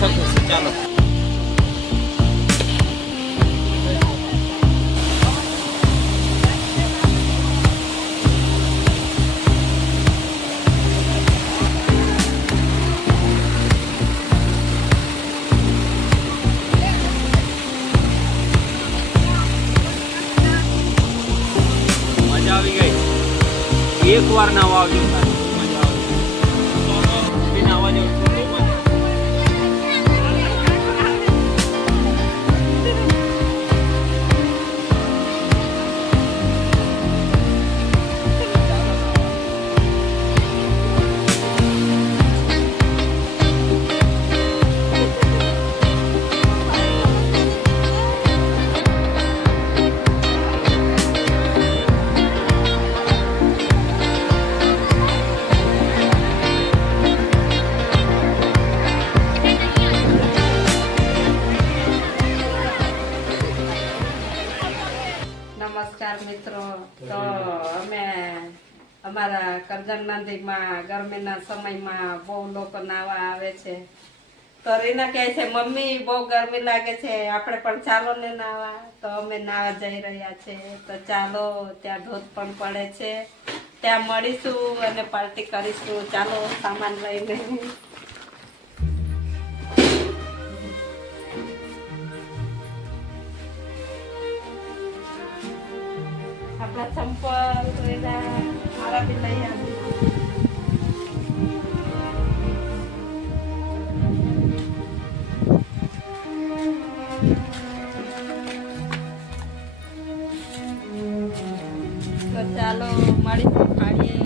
શકું છું. ચાલો મજા આવી ગઈ. એક વાર નાવા આવજો. મજા આવે નાવા જવું છું. નમસ્કાર મિત્રો. તો અમે અમારા કરજણ મંદિરમાં ગરમીના સમયમાં બહુ લોકો નાવા આવે છે. તો રીના કહે છે મમ્મી બહુ ગરમી લાગે છે, આપણે પણ ચાલો ને નાવા. તો અમે નાવા જઈ રહ્યા છે. તો ચાલો, ત્યાં ધોધ પણ પડે છે, ત્યાં મળીશું અને પાર્ટી કરીશું. ચાલો સામાન લઈને. આપણા ચંપલ મારા બી લઈ આવી. તો ચાલો મળીશું, ખાડીએ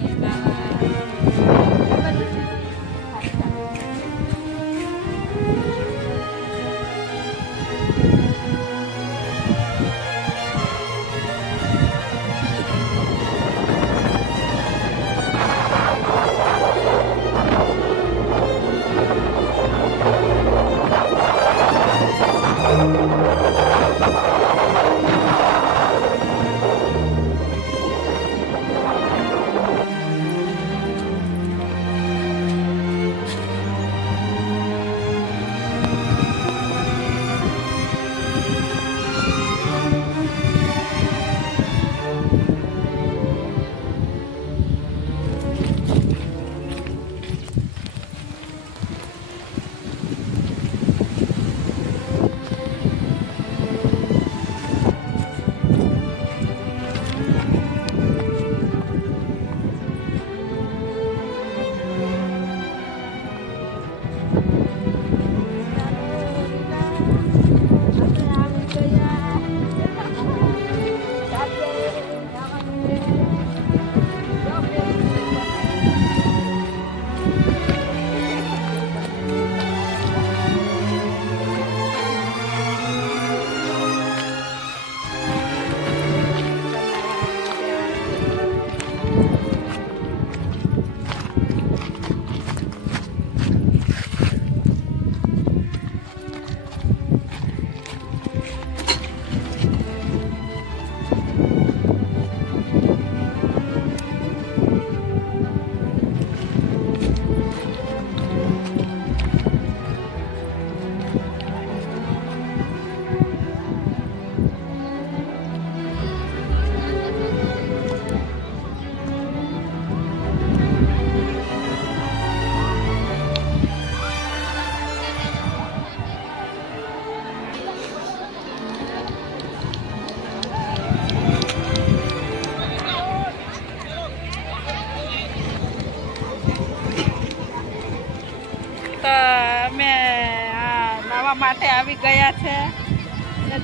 માટે આવી ગયા છે.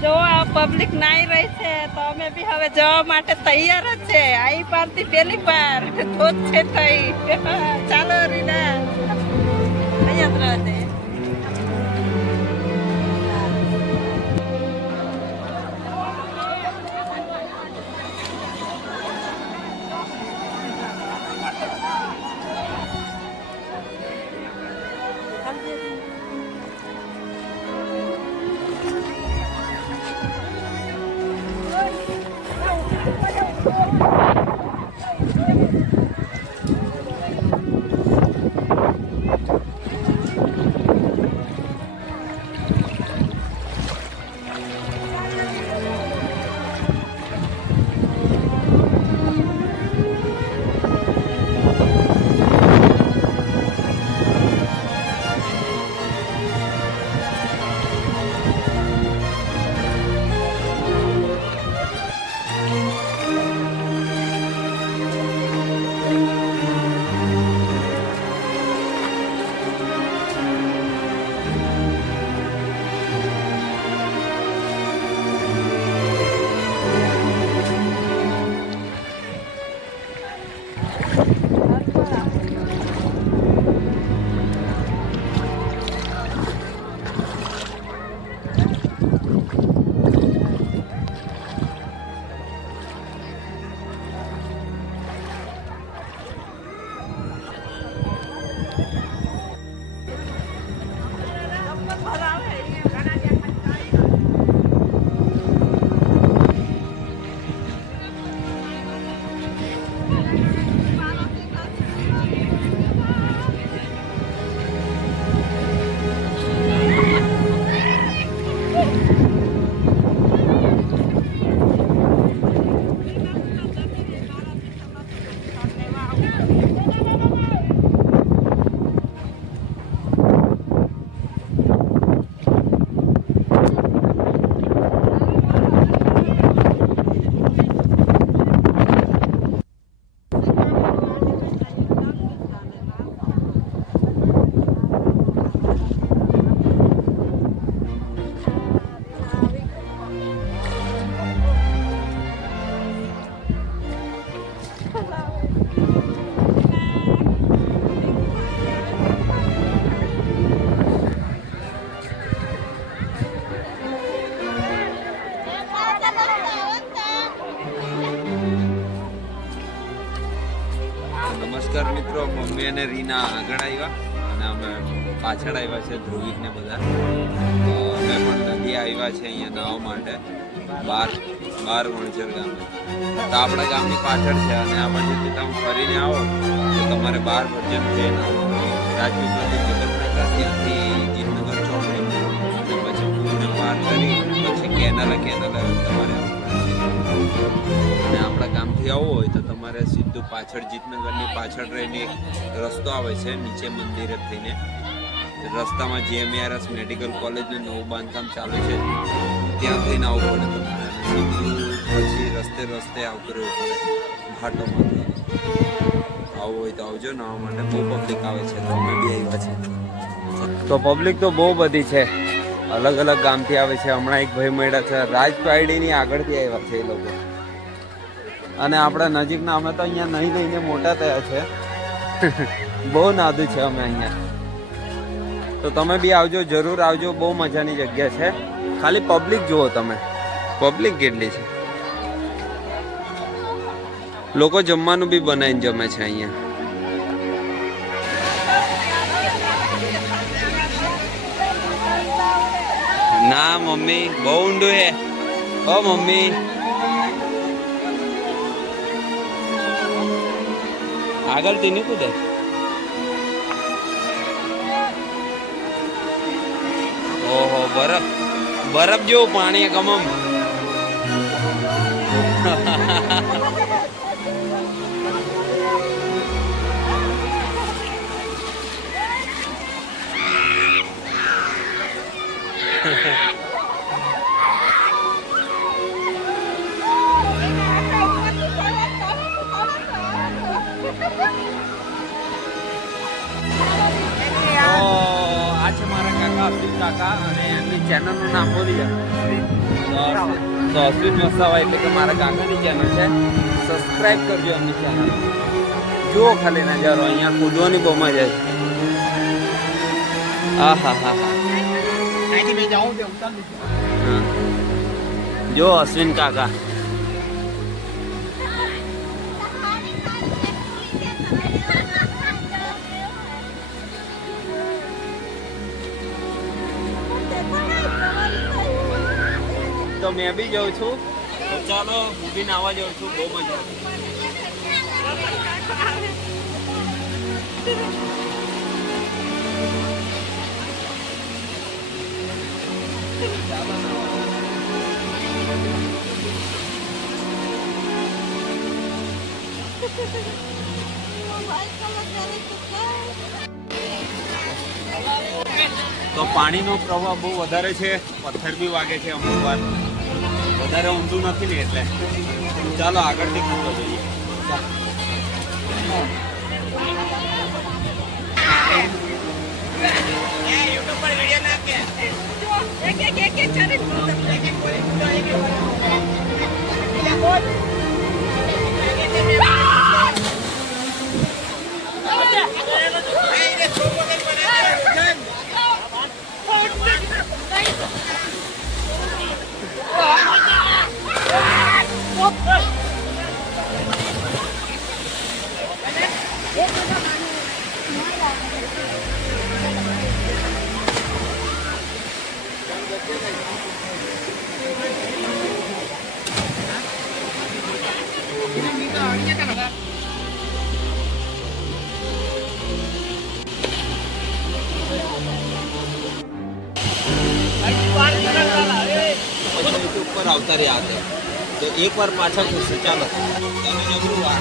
જો આ પબ્લિક નાઈ રહી છે તો અમે બી હવે જવા માટે તૈયાર જ છે. આઈ પારથી પેલી પાર ધોધ છે થઈ. ચાલો રીના અહીંયા જ રહે. અને રીના આગળ આવ્યા અને અમે પાછળ આવ્યા છે, ધ્રુવિક ને બધા. અમે પણ નદી આવ્યા છે અહીંયા નાહવા માટે બાર વણઝર ગામે. તો આપણા ગામની પાછળ છે અને આ બાજુથી તમે ફરીને આવો તો તમારે 12 ભજન થઈને રાજપીપળાથી જગતનગર, ત્યાંથી જીતનગર ચોકડી અને પછી પુલને પાર કરી પછી કેનાલે તમારે આવવું પડે. અને આપણા ગામથી આવવું હોય તો તમારે સીધું પાછળ જીતનગરની પાછળ રહીને એક રસ્તો આવે છે નીચે મંદિરે થઈને. રસ્તામાં GMARS મેડિકલ કોલેજનું નવું બાંધકામ ચાલુ છે, ત્યાં થઈને આવવું પડે તમારે. પછી રસ્તે આવતું રહેવું પડે ઘાટોમાંથી. આવું હોય તો આવજો ને. આવવા માટે બહુ પબ્લિક આવે છે, તો અમે બી આવ્યા છે. તો પબ્લિક તો બહુ બધી છે, અલગ અલગ ગામથી આવે છે. હમણાં એક ભાઈ મળ્યા છે રાજપાયડીની આગળથી આવ્યા છે એ લોકો. અને આપણા નજીકના અમે તો અહીંયા નહીં લઈને મોટા થયા છે. બહુ નાદું છે અમે અહીંયા. તો તમે બી આવજો, જરૂર આવજો. બહુ મજાની જગ્યા છે. ખાલી પબ્લિક જુઓ તમે, પબ્લિક કેટલી છે. લોકો જમવાનું બી બનાવીને જમે છે અહીંયા. ના મમ્મી બહુ ઊંડું હે. ઓ મમ્મી આગળ તેની કૂદે. ઓહો, બરફ જેવું પાણી ગમમ. આ છે મારા કાકા અશ્વિન કાકા અને એમની ચેનલનું નામ બોલી જાય તો અશ્વિન વસાવા, એટલે કે મારા કાકાની ચેનલ છે. સબસ્ક્રાઇબ કરજો એમની ચેનલ. જુઓ ખાલી નજારો, અહીંયા કૂદવાની બહુ મજા છે. હા. જો અશ્વિન કાકા તો મેં બી જાઉં છું. તો ચાલો હું બી નાવા જાઉં છું. બહુ મજા તો પાણીનો પ્રવાહ બહુ વધારે છે, પથ્થર બી વાગે છે અમુક વાર. વધારે ઊંધું નથી ને એટલે. ચાલો આગળથી કૂદો જોઈએ. ઉપર આવતા રહ્યા હતા તો એક વાર પાછા ખુશી. ચાલો નબરું આ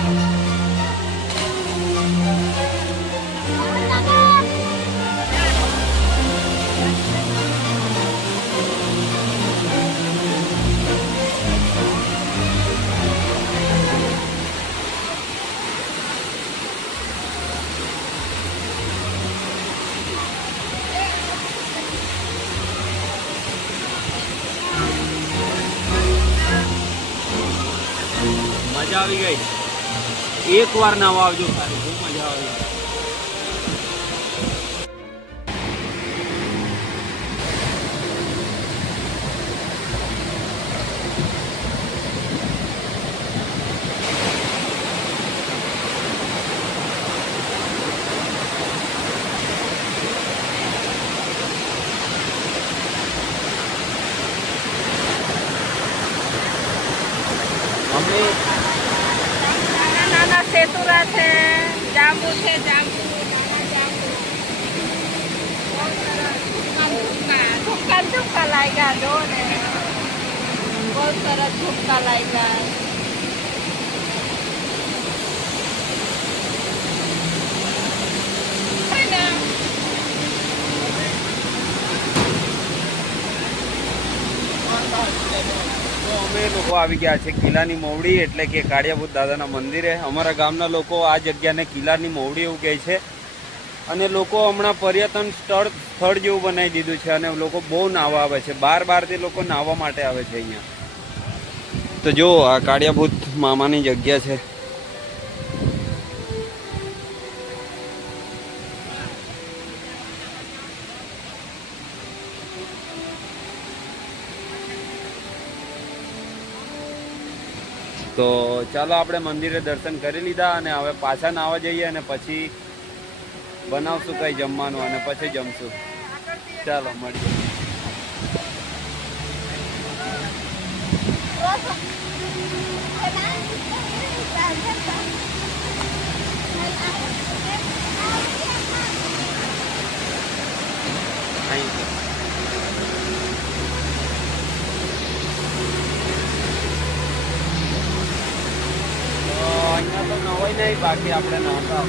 મજા આવી ગઈ. એક વાર નાવા આવજો, ખાલી બહુ મજા આવી. ધતુરા છે, જાંબુ છે, જાંબુ નાના જાંબુ. બહુ સરસ. ઝુમકા લાગ્યા જો ને, બહુ સરસ ઝુમકા લાગ્યા. અમે લોકો આવી ગયા છે કિલ્લાની મોવડી, એટલે કે કાળિયાભૂત દાદાના મંદિરે. અમારા ગામના લોકો આ જગ્યાને કિલ્લાની મોવડી એવું કહે છે, અને લોકો હમણાં પર્યટન સ્થળ જેવું બનાવી દીધું છે, અને લોકો બહુ નાહવા આવે છે. બહારથી લોકો નાહવા માટે આવે છે અહીંયા. તો જો આ કાળિયાભૂત મામાની જગ્યા છે. તો ચાલો આપણે મંદિરે દર્શન કરી લીધા, અને હવે પાછા નાહવા જઈએ, અને પછી બનાવશું કંઈ જમવાનું, અને પછી જમશું. ચાલો મળીએ. અહીંયા તો નવાઈ નહીં, બાકી આપણે નહોતા.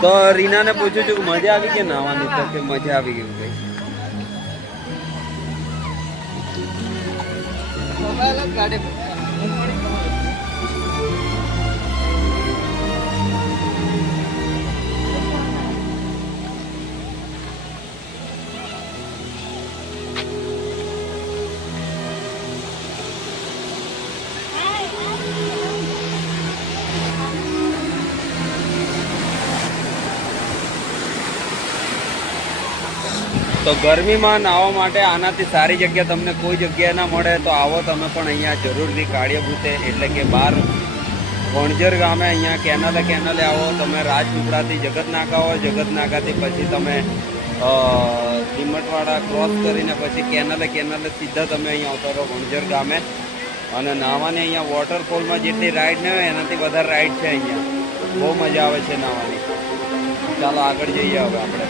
તો રીનાને પૂછું છું કે મજા આવી કે નાવાની, તો કે મજા આવી ગઈ ભાઈ. તો ગરમીમાં નાહવા માટે આનાથી સારી જગ્યા તમને કોઈ જગ્યા ના મળે, તો આવો તમે પણ અહીંયા જરૂરથી કાળિયાભૂતે, એટલે કે બહાર વણઝર ગામે અહીંયા કેનાલે આવો તમે રાજપીપળાથી જગતનાકા હોય, જગતનાકાથી પછી તમે ધીમટવાડા ક્રોસ કરીને પછી કેનાલે સીધા તમે અહીંયા આવતા રહો વણઝર ગામે. અને નાહવાની અહીંયા વોટરફોલમાં જેટલી રાઈડ ન હોય એનાથી વધારે રાઈડ છે અહીંયા. બહુ મજા આવે છે નાહવાની. ચાલો આગળ જઈએ હવે આપણે.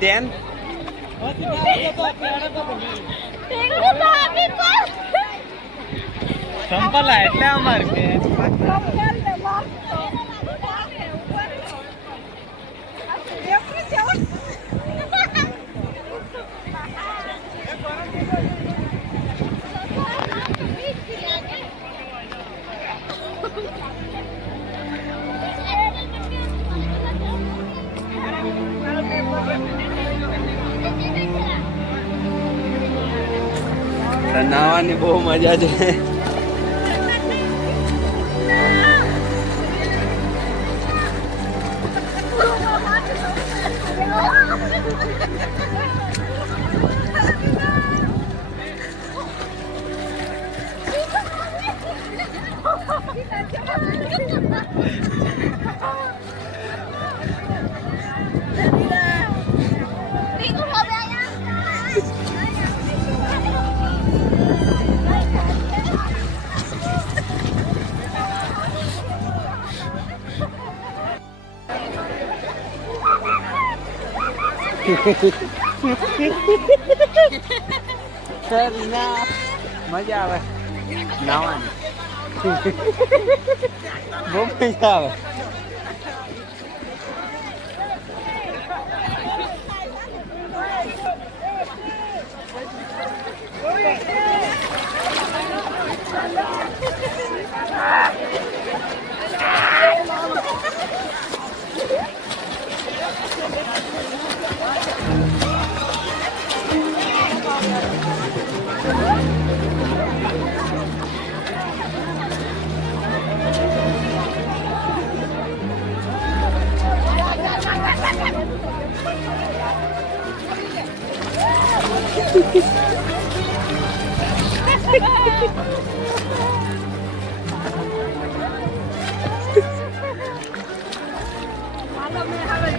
સ્ટેન્ડ સંપલા એટલે અમાર કે નાહવાની બહુ મજા છે. મજા આવે નાવાની. બહુ મજા આવે.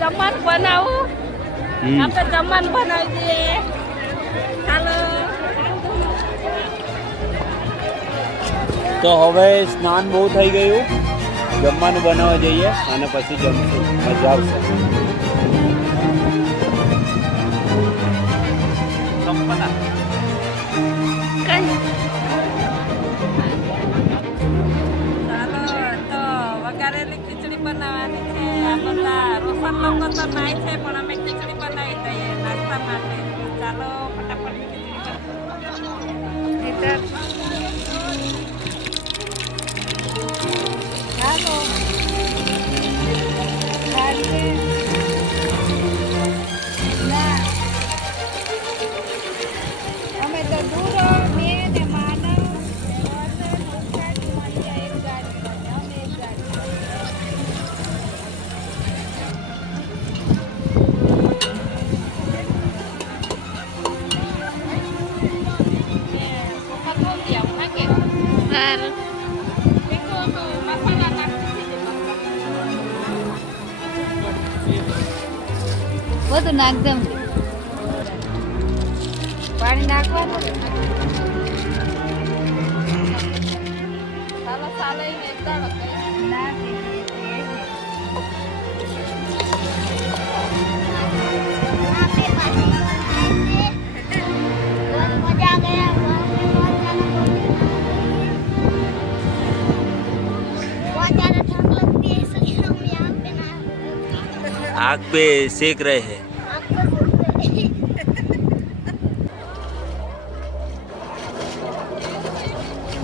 જમવાનું બનાવું. આપણે જમવાનું બનાવી દઈએ. ચાલો. તો હવે સ્નાન બહુ થઈ ગયું, જમવાનું બનાવવા જઈએ અને પછી જમશું. મજા આવશે. ચાલો તો વઘારેલી ખીચડી બનાવવાની છે. આ બધા રોશન લોકો તો નાય છે પણ અમે ખીચડી બનાવી દઈએ નાસ્તા માટે. ચાલો ફટાફટ ચાલો અમે તો દૂરો મેં ને માનવ બધું નાખ દમ પાણી નાખવાનું ચાલો ચાલો એ એકદાડો आग पे सेक रहे हैं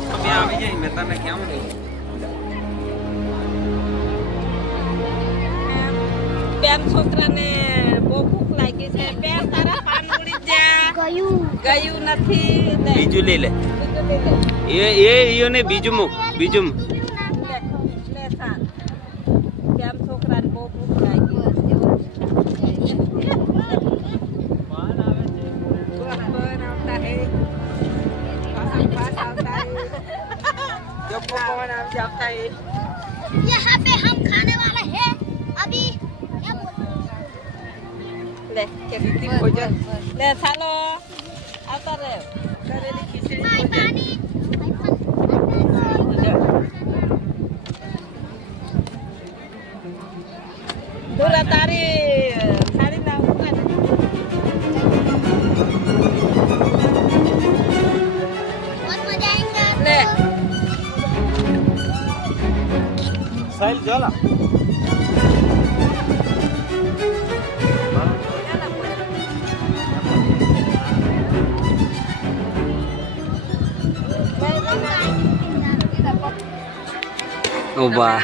अभी આવી જાય મેં તને કેમ નહીં બેન છોકરાને બહુ ભૂખ લાગી છે બેન તારા પાન ઉડી જા ગયું નથી બીજું લઈ લે ને બીજું મૂક બીજું લે સાર બેન છોકરાને બહુ ભૂખ લાગી यहाँ पे हम खाने वाले हैं अभी क्या લે કે દીદી ભોજન લે ચાલો આવતા રે કરેલી ખીચડી ભોજન બોલા તારી સાડી ના ઉકા बहुत मजा आएगा લે સાઈલ ચાલા ओ वाह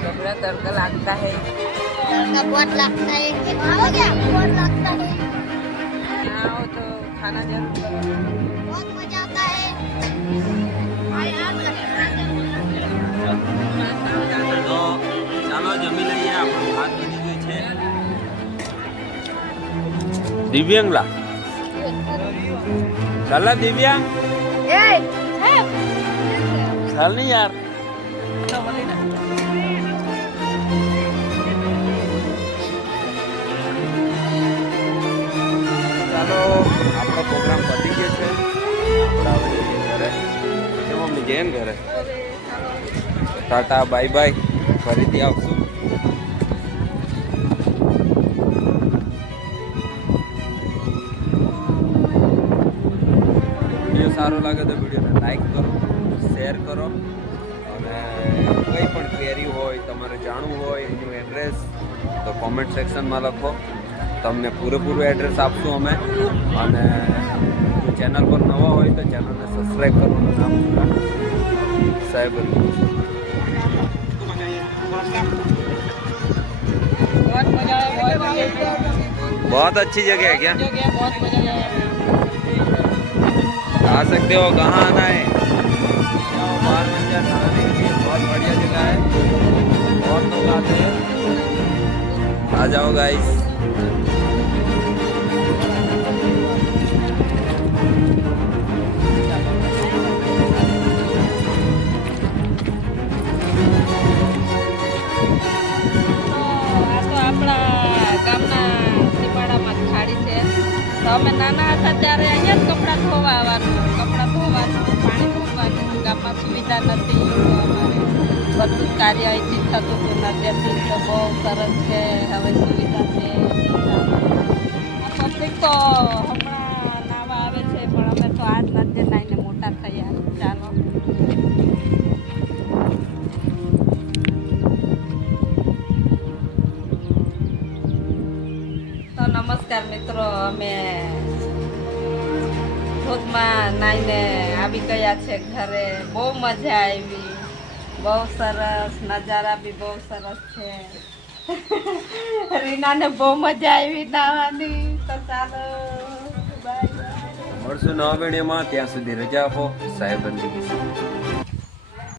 कपड़ा तड़का लगता है तड़का बहुत लगता है हो गया बहुत लगता है आओ तो खाना जरूर करो बहुत मजा आता है તો ચાલો જમી લઈએ આપણું ભાત બની ગયું છે દિવ્યાંગલા ચાલા દિવ્યાંગ ચાલ નહીં યાર ચાલો આપણો પ્રોગ્રામ પતી ગયો છે આપણે હવે જઈએ ઘરે કે મમ્મી જઈએ ને ઘરે ટાટા બાય બાય ફરીથી આવશું વિડીયો સારો લાગે તો વિડીયોને લાઈક કરો શેર કરો અને કંઈ પણ ક્વેરી હોય તમારે જાણવું હોય એનું એડ્રેસ તો કોમેન્ટ સેક્શનમાં લખો તમને પૂરેપૂરું એડ્રેસ આપશું અમે અને ચેનલ પર નવા હોય તો ચેનલને સબસ્ક્રાઈબ કરવાનું નામ સાહેબ बहुत मजा आया बहुत अच्छी जगह है क्या बहुत मजा आया आ सकते हो कहाँ आना है बाहर मंजर नहाने के लिए बहुत बढ़िया जगह है बहुत लोग आते हैं आ जाओ गाइस તો અમે નાના હતા ત્યારે અહીંયા જ કપડાં ધોવા આવવાનું પાણી ધોવાનું ગામમાં સુવિધા નથી તો અમારે બધું જ કાર્ય અહીંથી થતું હતું નદીથી તો બહુ સરસ છે હવે સુવિધા છે પબ્લિક તો હમણાં નાવા આવે છે પણ અમે તો આ જ નદી નાઈને મોટા થયા ચાલો તો નમસ્કાર મિત્રો અમે ધોધમાં નાઈને આવી ગયા છે ઘરે બહુ મજા આવી બહુ સરસ નજારા બી બહુ સરસ છે રીનાને બહુ મજા આવી નાવાની તો ચાલો બાય મળશું નવા વિડીયોમાં ત્યાં સુધી રજા આપો સાહેબ બંદી